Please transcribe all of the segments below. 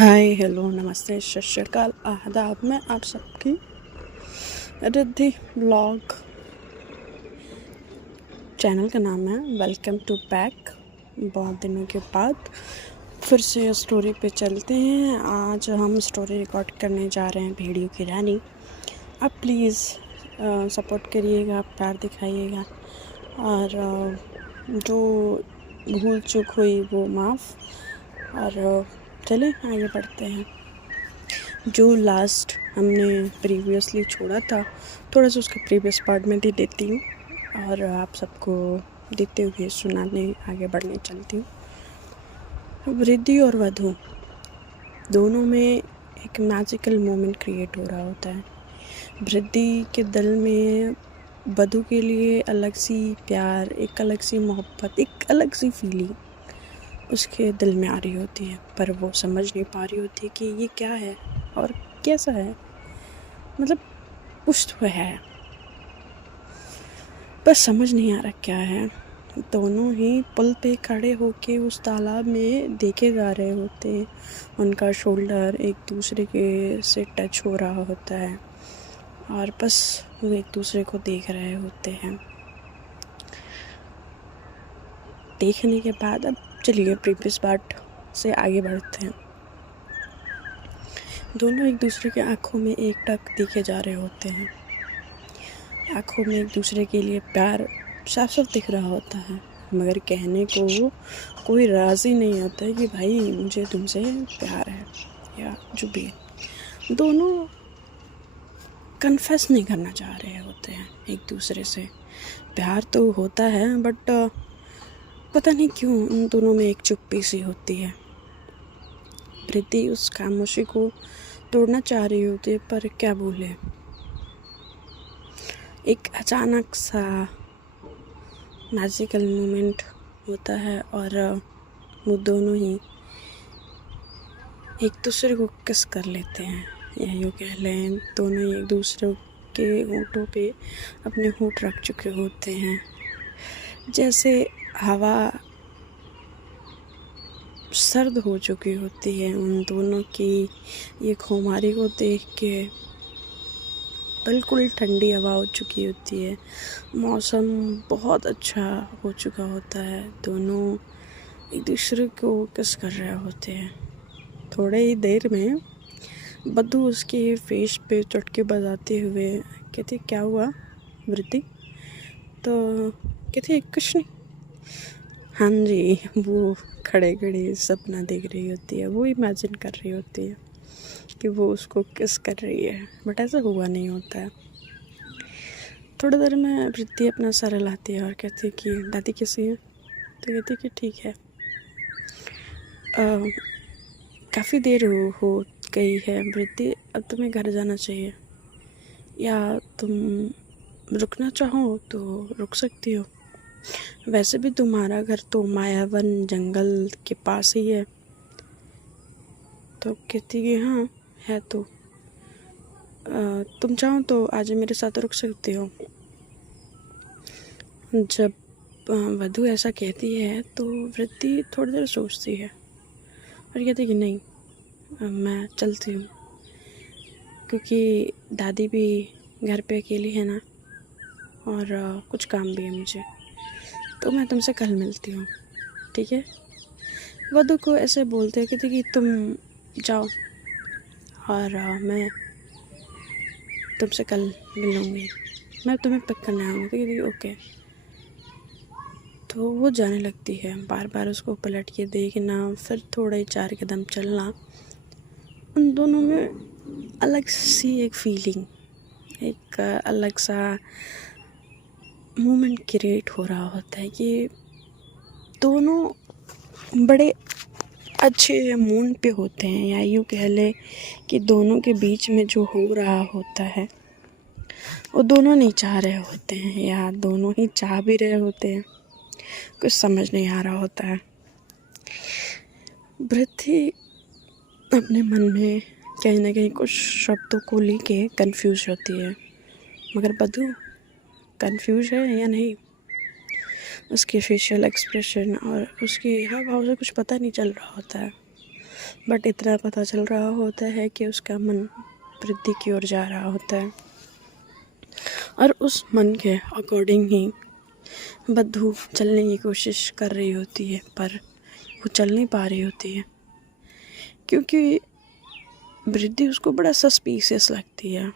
Hi hello नमस्ते सत श्री अकाल आदाब में आप सबकी रिद्धि ब्लॉग चैनल का नाम है। Welcome to back. बहुत दिनों के बाद फिर से स्टोरी पे चलते हैं। आज हम स्टोरी रिकॉर्ड करने जा रहे हैं भेड़ियों की रानी। आप प्लीज़ सपोर्ट करिएगा, प्यार दिखाइएगा और जो भूल चूक हुई वो माफ़। और चलें आगे बढ़ते हैं। जो लास्ट हमने प्रीवियसली छोड़ा था थोड़ा सा उसका प्रीवियस पार्ट में दे देती हूँ और आप सबको देते हुए सुनाने आगे बढ़ने चलती हूँ। वृद्धि और वधु दोनों में एक मैजिकल मोमेंट क्रिएट हो रहा होता है। वृद्धि के दिल में वधु के लिए अलग सी प्यार, एक अलग सी मोहब्बत, एक अलग सी फीलिंग उसके दिल में आ रही होती है, पर वो समझ नहीं पा रही होती कि ये क्या है और कैसा है। मतलब कुछ तो है पर समझ नहीं आ रहा क्या है। दोनों ही पुल पे खड़े होके उस तालाब में देखे जा रहे होते हैं। उनका शोल्डर एक दूसरे के से टच हो रहा होता है और बस वो एक दूसरे को देख रहे होते हैं। देखने के बाद अब चलिए प्रीवियस पार्ट से आगे बढ़ते हैं। दोनों एक दूसरे के आंखों में एकटक देखे जा रहे होते हैं। आंखों में एक दूसरे के लिए प्यार साफ साफ दिख रहा होता है, मगर कहने को कोई राज़ी नहीं होता है कि भाई मुझे तुमसे प्यार है या जो भी है। दोनों कन्फेस नहीं करना चाह रहे होते हैं एक दूसरे से। प्यार तो होता है बट पता नहीं क्यों उन दोनों में एक चुप्पी सी होती है। प्रीति उस खामोशी को तोड़ना चाह रही होती है, पर क्या बोले। एक अचानक सा मैजिकल मोमेंट होता है और वो दोनों ही एक दूसरे को किस कर लेते हैं, या यूँ कह लें दोनों ही एक दूसरे के होंठों पे अपने होंठ रख चुके होते हैं। जैसे हवा सर्द हो चुकी होती है उन दोनों की ये खुमारी को देख के। बिल्कुल ठंडी हवा हो चुकी होती है, मौसम बहुत अच्छा हो चुका होता है। दोनों एक दूसरे को किस कर रहे होते हैं। थोड़े ही देर में बद्दू उसके फेस पे चुटकी बजाते हुए कहती क्या हुआ वृद्धि। तो कहती कुछ नहीं। हाँ जी, वो खड़े खड़े सपना देख रही होती है, वो इमेजिन कर रही होती है कि वो उसको किस कर रही है, बट ऐसा हुआ नहीं होता है। थोड़ी देर में वृद्धि अपना सर हिलाती है और कहती है कि दादी कैसी है। तो कहती है कि ठीक है। काफ़ी देर हो गई है वृद्धि, अब तुम्हें घर जाना चाहिए, या तुम रुकना चाहो तो रुक सकती हो। वैसे भी तुम्हारा घर तो मायावन जंगल के पास ही है। तो कहती कि हाँ है तो तुम चाहो तो आज मेरे साथ रुक सकती हो। जब वधु ऐसा कहती है तो वृद्धि थोड़ी देर सोचती है और कहती कि नहीं, मैं चलती हूँ, क्योंकि दादी भी घर पे अकेली है ना, और कुछ काम भी है मुझे, तो मैं तुमसे कल मिलती हूँ, ठीक है। वधु को ऐसे बोलते कहते कि तुम जाओ और मैं तुमसे कल मिलूँगी, मैं तुम्हें पिक करने आऊँगी। तो कहती ओके। तो वो जाने लगती है, बार बार उसको पलट के देखना, फिर थोड़ा ही 4 कदम चलना। उन दोनों में अलग सी एक फीलिंग, एक अलग सा मोमेंट क्रिएट हो रहा होता है कि दोनों बड़े अच्छे मूड पे होते हैं, या यूँ कह ले कि दोनों के बीच में जो हो रहा होता है वो दोनों नहीं चाह रहे होते हैं, या दोनों ही चाह भी रहे होते हैं, कुछ समझ नहीं आ रहा होता है। वृद्धि अपने मन में कहीं ना कहीं कुछ शब्दों को लेके कंफ्यूज होती है, मगर वधु कंफ्यूज है या नहीं, उसके फेशियल एक्सप्रेशन और उसके हाव भाव से कुछ पता नहीं चल रहा होता है। बट इतना पता चल रहा होता है कि उसका मन वृद्धि की ओर जा रहा होता है और उस मन के अकॉर्डिंग ही बद्धू चलने की कोशिश कर रही होती है, पर वो चल नहीं पा रही होती है क्योंकि वृद्धि उसको बड़ा सस्पिशियस लगती है।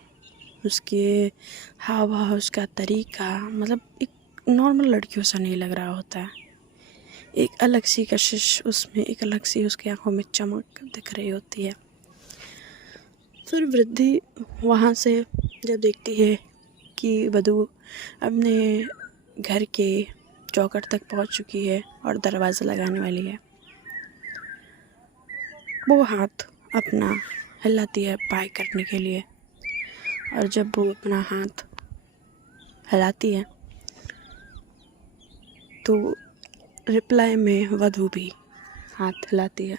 उसके हाव भाव, उसका तरीका, मतलब एक नॉर्मल लड़कियों सा नहीं लग रहा होता है। एक अलग सी कशिश उसमें, एक अलग सी उसकी आंखों में चमक दिख रही होती है। फिर वृद्धि वहाँ से जब देखती है कि वधु अपने घर के चौखट तक पहुँच चुकी है और दरवाज़ा लगाने वाली है, वो हाथ अपना हिलाती है बाय करने के लिए। और जब वो अपना हाथ हिलाती है तो रिप्लाई में वधु भी हाथ हिलाती है।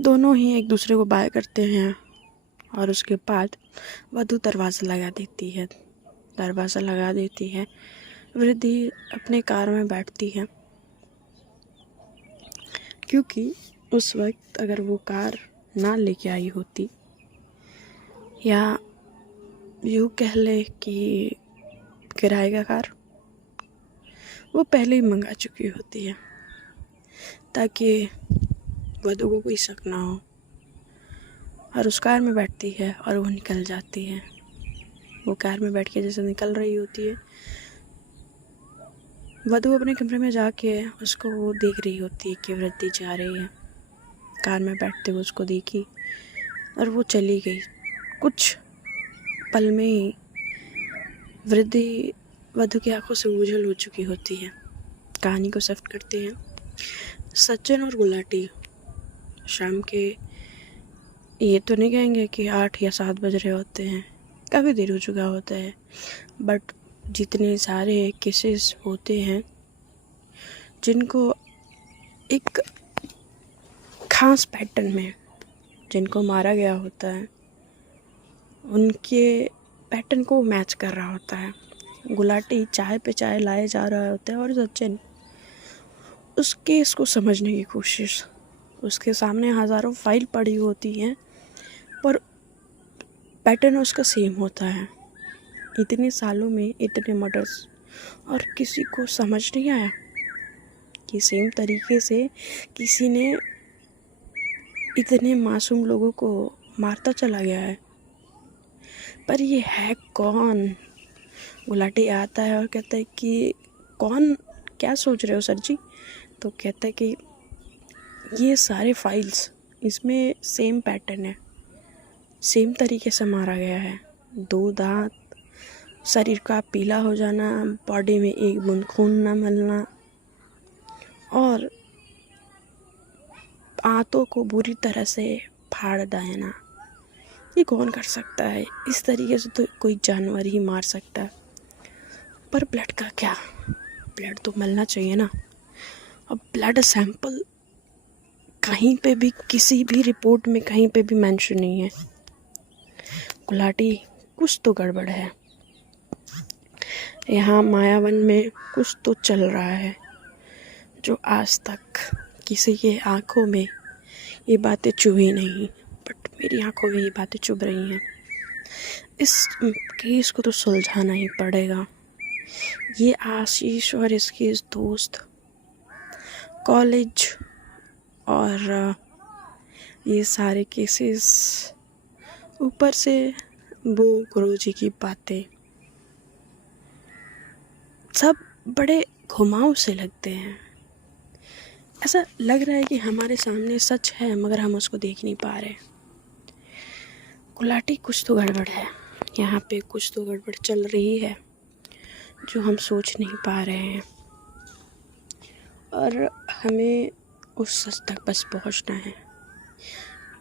दोनों ही एक दूसरे को बाय करते हैं और उसके बाद वधु दरवाज़ा लगा देती है। दरवाज़ा लगा देती है, वृद्धि अपने कार में बैठती है क्योंकि उस वक्त अगर वो कार ना लेके आई होती, या यूँ कह ले कि किराए का कार वो पहले ही मंगा चुकी होती है ताकि वधु को कोई शक ना हो। और उस कार में बैठती है और वो निकल जाती है। वो कार में बैठ के जैसे निकल रही होती है, वधु अपने कमरे में जाके उसको वो देख रही होती है कि वृद्धि जा रही है। कार में बैठते हुए उसको देखी और वो चली गई। कुछ पल में ही वृद्धि वधु की आंखों से ओझल हो चुकी होती है। कहानी को शिफ्ट करते हैं। सचिन और गुलाटी शाम के, ये तो नहीं कहेंगे कि 8 या 7 बज रहे होते हैं, काफ़ी देर हो चुका होता है, बट जितने सारे केसेस होते हैं जिनको एक खास पैटर्न में जिनको मारा गया होता है, उनके पैटर्न को मैच कर रहा होता है। गुलाटी चाय पे चाय लाए जा रहा होता है और सचिन उस केस को समझने की कोशिश। उसके सामने हज़ारों फाइल पड़ी होती हैं पर पैटर्न उसका सेम होता है। इतने सालों में इतने मर्डर्स और किसी को समझ नहीं आया कि सेम तरीके से किसी ने इतने मासूम लोगों को मारता चला गया है। पर ये है कौन? गुलाटी आता है और कहता है कि कौन, क्या सोच रहे हो सर जी? तो कहता है कि ये सारे फाइल्स, इसमें सेम पैटर्न है, सेम तरीके से मारा गया है। 2 दांत, शरीर का पीला हो जाना, बॉडी में एक बूंद खून ना मिलना और आंतों को बुरी तरह से फाड़ देना। ये कौन कर सकता है? इस तरीके से तो कोई जानवर ही मार सकता है। पर ब्लड का क्या? ब्लड तो मिलना चाहिए ना। अब ब्लड सैंपल कहीं पे भी, किसी भी रिपोर्ट में कहीं पे भी मेंशन नहीं है। गुलाटी, कुछ तो गड़बड़ है यहाँ। मायावन में कुछ तो चल रहा है जो आज तक किसी के आंखों में ये बातें चुभी नहीं, बट मेरी आंखों में ये बातें चुभ रही हैं। इस केस को तो सुलझाना ही पड़ेगा। ये आशीष और इसके इस दोस्त, कॉलेज और ये सारे केसेस, ऊपर से वो गुरुजी की बातें, सब बड़े घुमाव से लगते हैं। ऐसा लग रहा है कि हमारे सामने सच है मगर हम उसको देख नहीं पा रहे। गुलाटी, कुछ तो गड़बड़ है यहाँ पे, कुछ तो गड़बड़ चल रही है जो हम सोच नहीं पा रहे हैं और हमें उस सच तक बस पहुँचना है।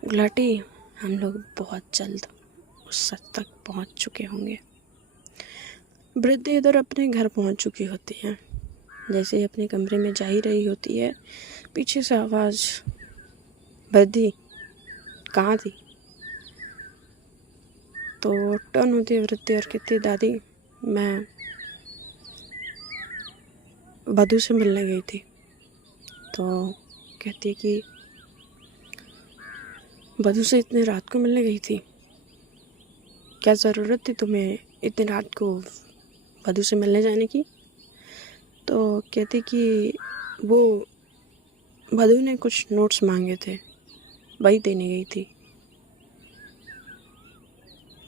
गुलाटी, हम लोग बहुत जल्द उस सच तक पहुँच चुके होंगे। वृद्धि इधर अपने घर पहुँच चुकी होती है। जैसे ही अपने कमरे में जा ही रही होती है, पीछे से आवाज़, वृद्धि कहाँ थी? तो टर्न होती है वृद्धि और कहती है, दादी मैं वधु से मिलने गई थी। तो कहती है कि वधू से इतनी रात को मिलने गई थी? क्या ज़रूरत थी तुम्हें इतनी रात को वधू से मिलने जाने की? तो कहती कि वो वधू ने कुछ नोट्स मांगे थे, वही देने गई थी।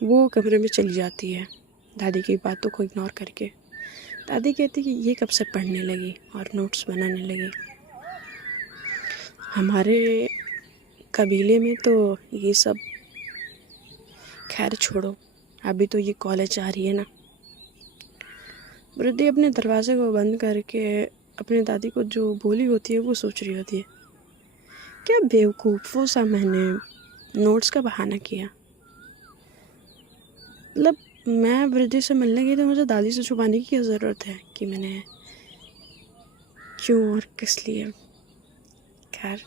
वो कमरे में चली जाती है दादी की बातों को इग्नोर करके। दादी कहती कि ये कब से पढ़ने लगी और नोट्स बनाने लगी। हमारे कबीले में तो ये सब खैर छोड़ो, अभी तो ये कॉलेज आ रही है ना। वृद्धि अपने दरवाजे को बंद करके अपनी दादी को जो बोली होती है वो सोच रही होती है, क्या बेवकूफ़ों सा मैंने नोट्स का बहाना किया। मतलब मैं वृद्धि से मिलने गई तो मुझे दादी से छुपाने की क्या ज़रूरत है कि मैंने क्यों और किस लिए। खैर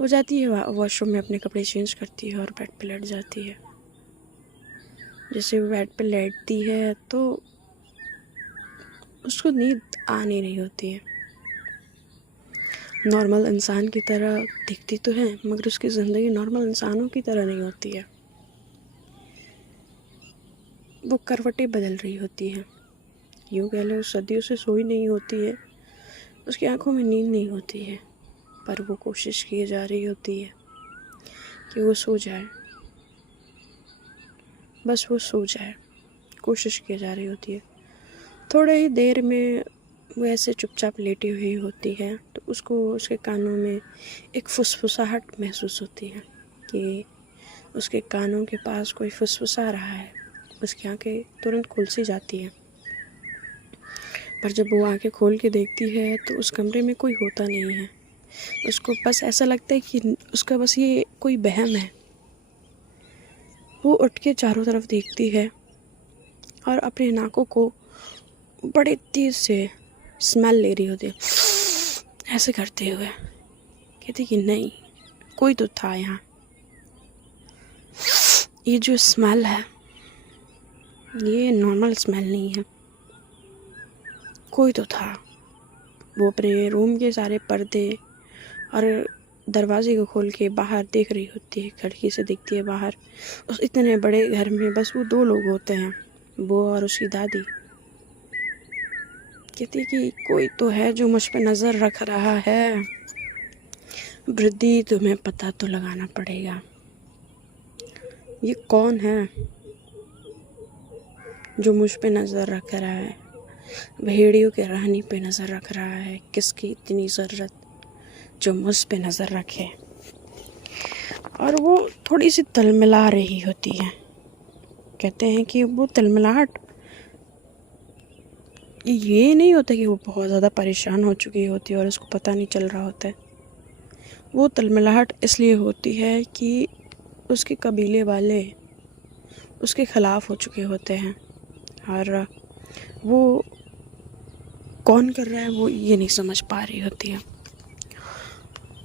हो जाती है, वॉशरूम में अपने कपड़े चेंज करती है और बेड पे लेट जाती है। जैसे वो बेड पे लेटती है तो उसको नींद आ नहीं रही होती है। नॉर्मल इंसान की तरह दिखती तो है मगर उसकी ज़िंदगी नॉर्मल इंसानों की तरह नहीं होती है। वो करवटें बदल रही होती है, यूँ कह लो सदियों से सोई नहीं होती है, उसकी आंखों में नींद नहीं होती है, पर वो कोशिश की जा रही होती है कि वो सो जाए, बस वो सो जाए, कोशिश की जा रही होती है। थोड़े ही देर में वो ऐसे चुपचाप लेटी हुई होती है तो उसको उसके कानों में एक फुसफुसाहट महसूस होती है कि उसके कानों के पास कोई फुसफुसा रहा है। उसकी आंखें तुरंत खुल सी जाती हैं, पर जब वो आंखें खोल के देखती है तो उस कमरे में कोई होता नहीं है। उसको बस ऐसा लगता है कि उसका बस ये कोई वहम है। वो उठ के चारों तरफ देखती है और अपने नाकों को बड़े तेज से स्मेल ले रही होती है, ऐसे करते हुए कहती कि नहीं, कोई तो था यहाँ। ये जो स्मेल है ये नॉर्मल स्मेल नहीं है, कोई तो था। वो अपने रूम के सारे पर्दे और दरवाजे को खोल के बाहर देख रही होती है, खिड़की से दिखती है बाहर। उस इतने बड़े घर में बस वो 2 लोग होते हैं, वो और उसकी दादी। कहती है कि कोई तो है जो मुझ पे नज़र रख रहा है। वृद्धि, तुम्हें पता तो लगाना पड़ेगा, ये कौन है जो मुझ पे नज़र रख रहा है, भेड़ियों के रहनी पे नज़र रख रहा है। किसकी इतनी ज़रूरत जो मुझ पे नज़र रखे। और वो थोड़ी सी तिलमिला रही होती है। कहते हैं कि वो तिलमिलाहट ये नहीं होता कि वो बहुत ज़्यादा परेशान हो चुकी होती है और उसको पता नहीं चल रहा होता है। वो तिलमिलाहट इसलिए होती है कि उसके कबीले वाले उसके ख़िलाफ़ हो चुके होते हैं और वो कौन कर रहा है वो ये नहीं समझ पा रही होती है।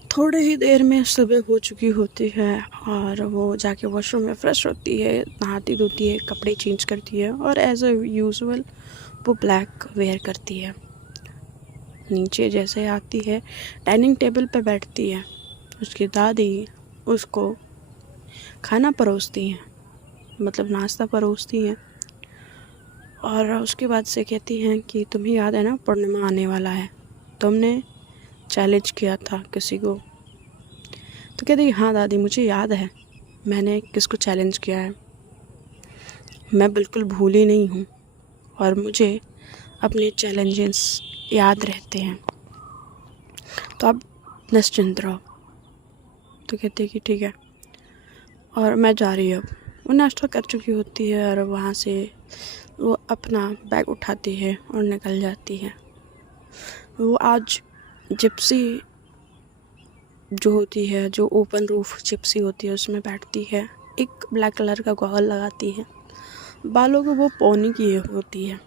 थोड़े ही देर में सुबह हो चुकी होती है और वो जाके वॉशरूम में फ्रेश होती है, नहाती धोती है, कपड़े चेंज करती है और एज़ यूजुअल वो ब्लैक वेयर करती है। नीचे जैसे आती है डाइनिंग टेबल पे बैठती है, उसकी दादी उसको खाना परोसती हैं, मतलब नाश्ता परोसती हैं और उसके बाद से कहती हैं कि तुम्हें याद है ना पूर्णिमा आने वाला है, तुमने चैलेंज किया था किसी को। तो कहती हाँ दादी मुझे याद है मैंने किसको चैलेंज किया है, मैं बिल्कुल भूली नहीं हूँ और मुझे अपने चैलेंजेस याद रहते हैं, तो आप निश्चिंत रहो। तो कहते कि ठीक है और मैं जा रही हूँ। अब वो नाश्ता कर चुकी होती है और वहाँ से वो अपना बैग उठाती है और निकल जाती है। वो आज जिप्सी जो होती है, जो ओपन रूफ जिप्सी होती है उसमें बैठती है, एक ब्लैक कलर का गॉगल लगाती है, बालों को वो पौनी किए होती है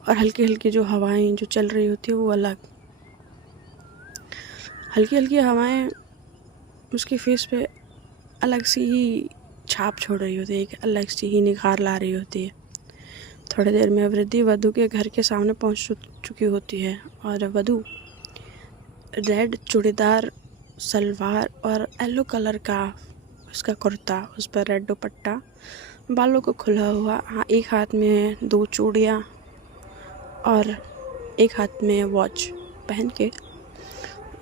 और हल्की हल्की जो हवाएं जो चल रही होती है वो अलग हल्की हल्की हवाएं उसके फेस पे अलग सी ही छाप छोड़ रही होती है, एक अलग सी ही निखार ला रही होती है। थोड़ी देर में वृद्धि वधू के घर के सामने पहुंच चुकी होती है और वधू रेड चूड़ीदार सलवार और येलो कलर का उसका कुर्ता, उस पर रेड दुपट्टा, बालों को खुला हुआ, एक हाथ में 2 चूड़ियाँ और एक हाथ में वॉच पहन के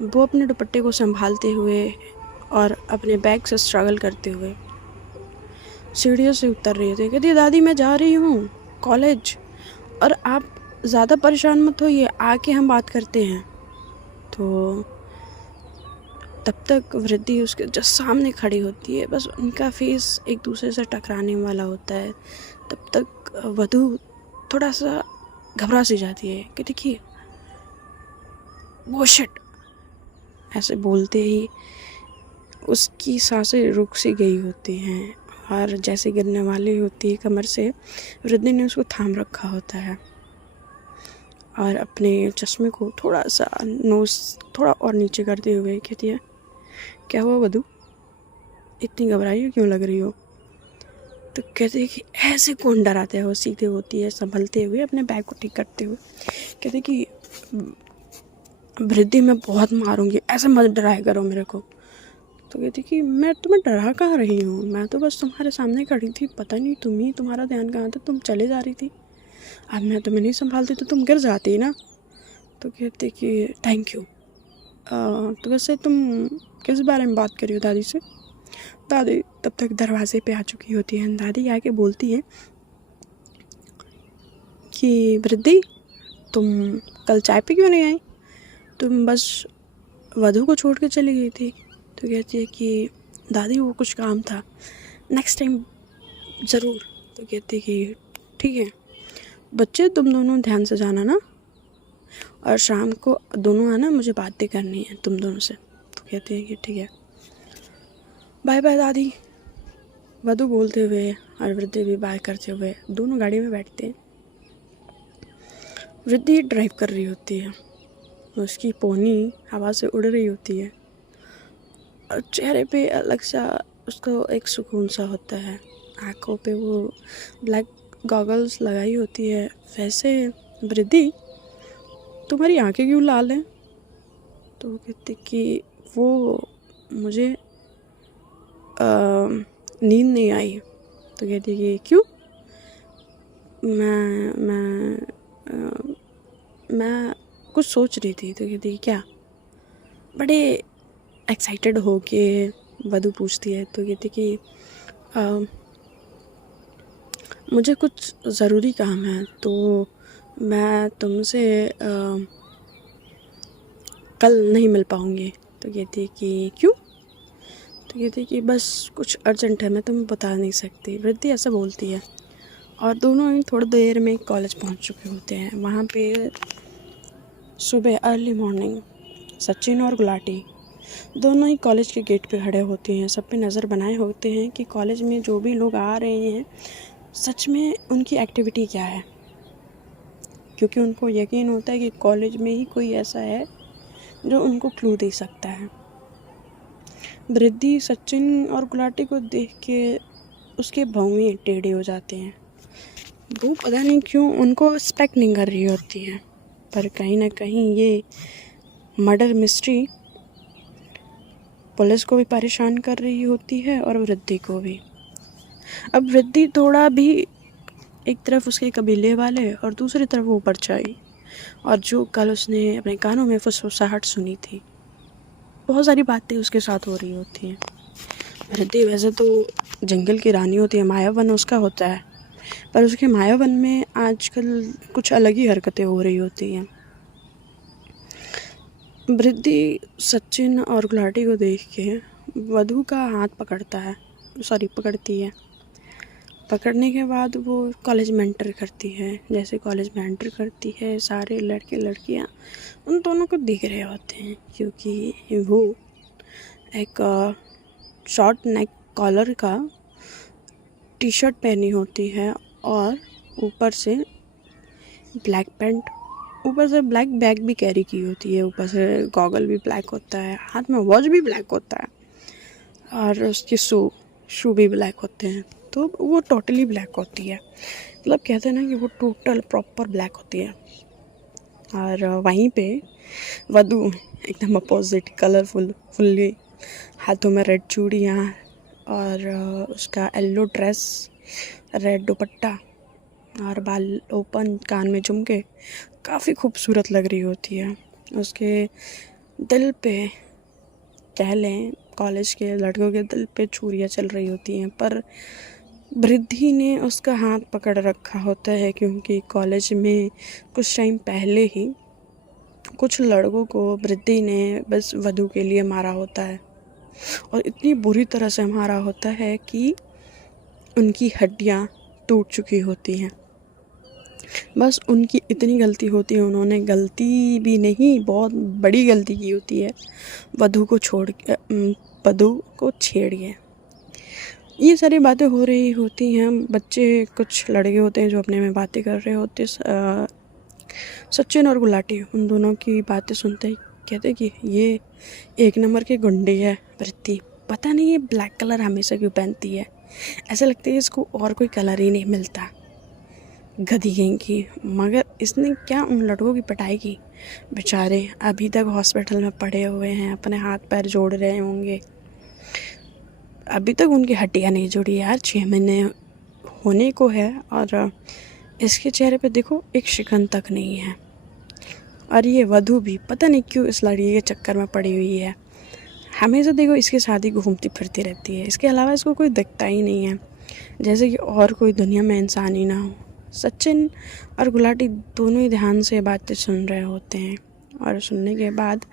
वो अपने दुपट्टे को संभालते हुए और अपने बैग से स्ट्रगल करते हुए सीढ़ियों से उतर रही थी। कहती दादी मैं जा रही हूँ कॉलेज और आप ज़्यादा परेशान मत होइए, आके हम बात करते हैं। तो तब तक वृद्धि उसके जस्ट सामने खड़ी होती है, बस उनका फेस एक दूसरे से टकराने वाला होता है। तब तक वधु थोड़ा सा घबरा सी जाती है कि देखिए वो शिट, ऐसे बोलते ही उसकी सांसें रुक सी गई होती हैं और जैसे गिरने वाली होती है कमर से, वृद्धि ने उसको थाम रखा होता है और अपने चश्मे को थोड़ा सा नोज थोड़ा और नीचे करते हुए कहती है क्या हुआ वधु, इतनी घबराई हो क्यों लग रही हो। तो कहते हैं कि ऐसे कौन डराता है। वो सीधे होती है संभलते हुए अपने बैग को ठीक करते हुए कहते कि वृद्धि मैं बहुत मारूंगी, ऐसे मत डराया करो मेरे को। तो कहती कि मैं तुम्हें डरा कहाँ रही हूँ, मैं तो बस तुम्हारे सामने खड़ी थी, पता नहीं तुम्हारा ध्यान कहाँ था, तुम चले जा रही थी, अब मैं तुम्हें नहीं संभालती तो तुम गिर जाती ना। तो कहती कि थैंक यू। तो वैसे तुम किस बारे में बात करी हो दादी से। दादी तब तक दरवाजे पे आ चुकी होती है। दादी आके बोलती है कि वृद्धि तुम कल चाय पे क्यों नहीं आई, तुम बस वधु को छोड़ के चली गई थी। तो कहती है कि दादी वो कुछ काम था, नेक्स्ट टाइम ज़रूर। तो कहती है कि ठीक है बच्चे, तुम दोनों ध्यान से जाना ना, और शाम को दोनों आना, मुझे बातें करनी है तुम दोनों से। तो कहते हैं कि ठीक है, बाय बाय दादी। वधु बोलते हुए और वृद्धि भी बाय करते हुए दोनों गाड़ी में बैठते हैं। वृद्धि ड्राइव कर रही होती है, उसकी पोनी हवा से उड़ रही होती है और चेहरे पे अलग सा उसको एक सुकून सा होता है। आँखों पे वो ब्लैक गॉगल्स लगाई होती है। वैसे वृद्धि तुम्हारी आंखें क्यों लाल हैं। तो वो कहते कि वो मुझे नींद नहीं आई। तो कहती कि क्यों। मैं कुछ सोच रही थी। तो कहती क्या। बड़े एक्साइटेड हो के वधु पूछती है। तो कहती कि मुझे कुछ ज़रूरी काम है, तो मैं तुमसे कल नहीं मिल पाऊँगी। तो कहती कि क्यों। तो कहती कि बस कुछ अर्जेंट है, मैं तुम्हें बता नहीं सकती। वृद्धि ऐसा बोलती है और दोनों ही थोड़ी देर में कॉलेज पहुंच चुके होते हैं। वहाँ पे सुबह अर्ली मॉर्निंग सचिन और गुलाटी दोनों ही कॉलेज के गेट पे खड़े होते हैं। सब पे नज़र बनाए होते हैं कि कॉलेज में जो भी लोग आ रहे हैं सच में उनकी एक्टिविटी क्या है, क्योंकि उनको यकीन होता है कि कॉलेज में ही कोई ऐसा है जो उनको क्लू दे सकता है। वृद्धि सचिन और गुलाटी को देख के उसके भौंवे टेढ़े हो जाते हैं। वो पता नहीं क्यों उनको एक्सपेक्ट नहीं कर रही होती है, पर कहीं ना कहीं ये मर्डर मिस्ट्री पुलिस को भी परेशान कर रही होती है और वृद्धि को भी। अब वृद्धि थोड़ा भी एक तरफ उसके कबीले वाले और दूसरी तरफ वो परछाई, और जो कल उसने अपने कानों में फुसफुसाहट सुनी थी, बहुत सारी बातें उसके साथ हो रही होती हैं। वृद्धि वैसे तो जंगल की रानी होती है, मायावन उसका होता है, पर उसके मायावन में आजकल कुछ अलग ही हरकतें हो रही होती हैं। वृद्धि सचिन और गुलाटी को देख के वधु का हाथ पकड़ती है। पकड़ने के बाद वो कॉलेज में एंटर करती है। जैसे कॉलेज में एंटर करती है, सारे लड़के लड़कियां उन दोनों को दिख रहे होते हैं, क्योंकि वो एक शॉर्ट नेक कॉलर का टी शर्ट पहनी होती है और ऊपर से ब्लैक पैंट, ऊपर से ब्लैक बैग भी कैरी की होती है, ऊपर से गॉगल भी ब्लैक होता है, हाथ में वॉच भी ब्लैक होता है और उसके शू भी ब्लैक होते हैं। तो वो टोटली ब्लैक होती है, मतलब कहते हैं ना कि वो टोटल प्रॉपर ब्लैक होती है। और वहीं पे वधू एकदम अपोजिट, कलरफुल, फुल्ली, हाथों में रेड चूड़ियाँ और उसका येलो ड्रेस, रेड दुपट्टा और बाल ओपन, कान में झुमके, काफ़ी खूबसूरत लग रही होती है। उसके दिल पे, कह लें कॉलेज के लड़कों के दिल पे छुरियाँ चल रही होती हैं, पर वृद्धि ने उसका हाथ पकड़ रखा होता है, क्योंकि कॉलेज में कुछ टाइम पहले ही कुछ लड़कों को वृद्धि ने बस वधू के लिए मारा होता है, और इतनी बुरी तरह से मारा होता है कि उनकी हड्डियाँ टूट चुकी होती हैं। बस उनकी इतनी गलती होती है, उन्होंने गलती भी नहीं, बहुत बड़ी गलती की होती है, वधू को छेड़ के। ये सारी बातें हो रही होती हैं। बच्चे, कुछ लड़के होते हैं जो अपने में बातें कर रहे होते, सचिन और गुलाटी उन दोनों की बातें सुनते ही कहते कि ये एक नंबर के गुंडे है वृत्ति, पता नहीं ये ब्लैक कलर हमेशा क्यों पहनती है, ऐसा लगता है इसको और कोई कलर ही नहीं मिलता, गधी गई की। मगर इसने क्या उन लड़कों की पिटाई की, बेचारे अभी तक हॉस्पिटल में पड़े हुए हैं, अपने हाथ पैर जोड़ रहे होंगे, अभी तक उनकी हड्डियाँ नहीं जुड़ी यार, 6 महीने होने को है और इसके चेहरे पे देखो एक शिकन तक नहीं है। और ये वधू भी पता नहीं क्यों इस लड़की के चक्कर में पड़ी हुई है, हमेशा देखो इसके साथ ही घूमती फिरती रहती है, इसके अलावा इसको कोई दिखता ही नहीं है, जैसे कि और कोई दुनिया में इंसान ही ना हो। सचिन और गुलाटी दोनों ही ध्यान से बातें सुन रहे होते हैं, और सुनने के बाद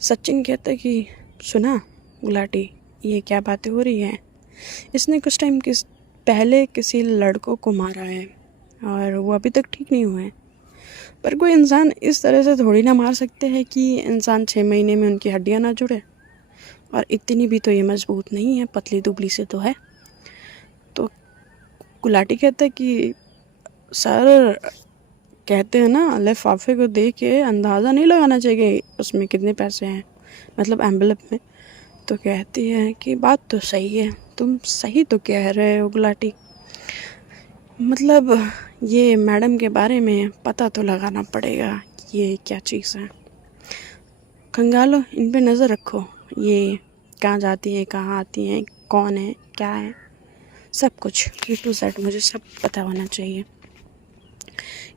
सचिन कहता है कि सुना गुलाटी, ये क्या बातें हो रही हैं, इसने कुछ टाइम पहले किसी लड़कों को मारा है और वो अभी तक ठीक नहीं हुए हैं, पर कोई इंसान इस तरह से थोड़ी ना मार सकते हैं कि इंसान 6 महीने में उनकी हड्डियाँ ना जुड़े, और इतनी भी तो ये मजबूत नहीं है, पतली दुबली से तो है। तो गुलाटी कहता है कि सर, कहते हैं ना लिफाफे को देख के अंदाज़ा नहीं लगाना चाहिए उसमें कितने पैसे हैं, मतलब एम्बलप में। तो कहती है कि बात तो सही है, तुम सही तो कह रहे हो गुलाटी, मतलब ये मैडम के बारे में पता तो लगाना पड़ेगा कि ये क्या चीज़ है, खंगालो, इन पे नज़र रखो, ये कहाँ जाती हैं, कहाँ आती हैं, कौन है, क्या है, सब कुछ A to Z मुझे सब पता होना चाहिए।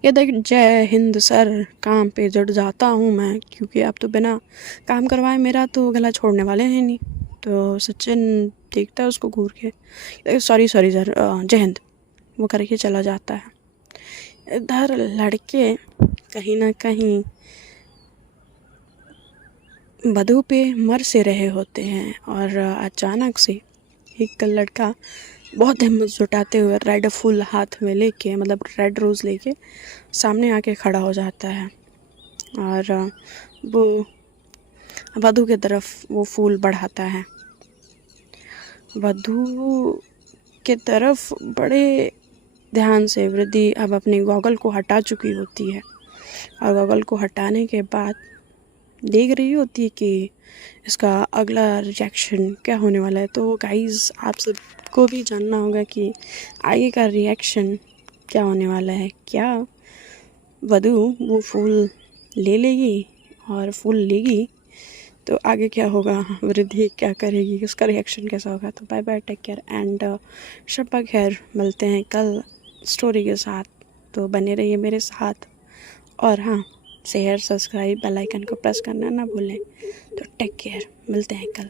ये देख, जय हिंद सर, काम पे जुट जाता हूँ मैं, क्योंकि आप तो बिना काम करवाए मेरा तो गला छोड़ने वाले हैं नहीं। तो सचिन देखता है उसको घूर के, सॉरी सर, जय हिंद, वो करके चला जाता है। इधर लड़के कहीं ना कहीं वधू पे मर से रहे होते हैं, और अचानक से एक लड़का बहुत हिम्मत जुटाते हुए रेड फूल हाथ में लेके, मतलब रेड रोज़ लेके सामने आके खड़ा हो जाता है, और वो वधू की तरफ वो फूल बढ़ाता है। वधू के तरफ बड़े ध्यान से वृद्धि अब अपनी गॉगल को हटा चुकी होती है, और गॉगल को हटाने के बाद देख रही होती है कि इसका अगला रिएक्शन क्या होने वाला है। तो गाइस, आप सबको भी जानना होगा कि आगे का रिएक्शन क्या होने वाला है। क्या वधू वो फूल ले लेगी, और फूल लेगी तो आगे क्या होगा, वृद्धि क्या करेगी, उसका रिएक्शन कैसा होगा। तो bye bye, take care and शब्बा खैर, मिलते हैं कल स्टोरी के साथ, तो बने रहिए मेरे साथ, और हाँ, शेयर, सब्सक्राइब, बेल आइकन को प्रेस करना ना भूलें। तो टेक केयर, मिलते हैं कल।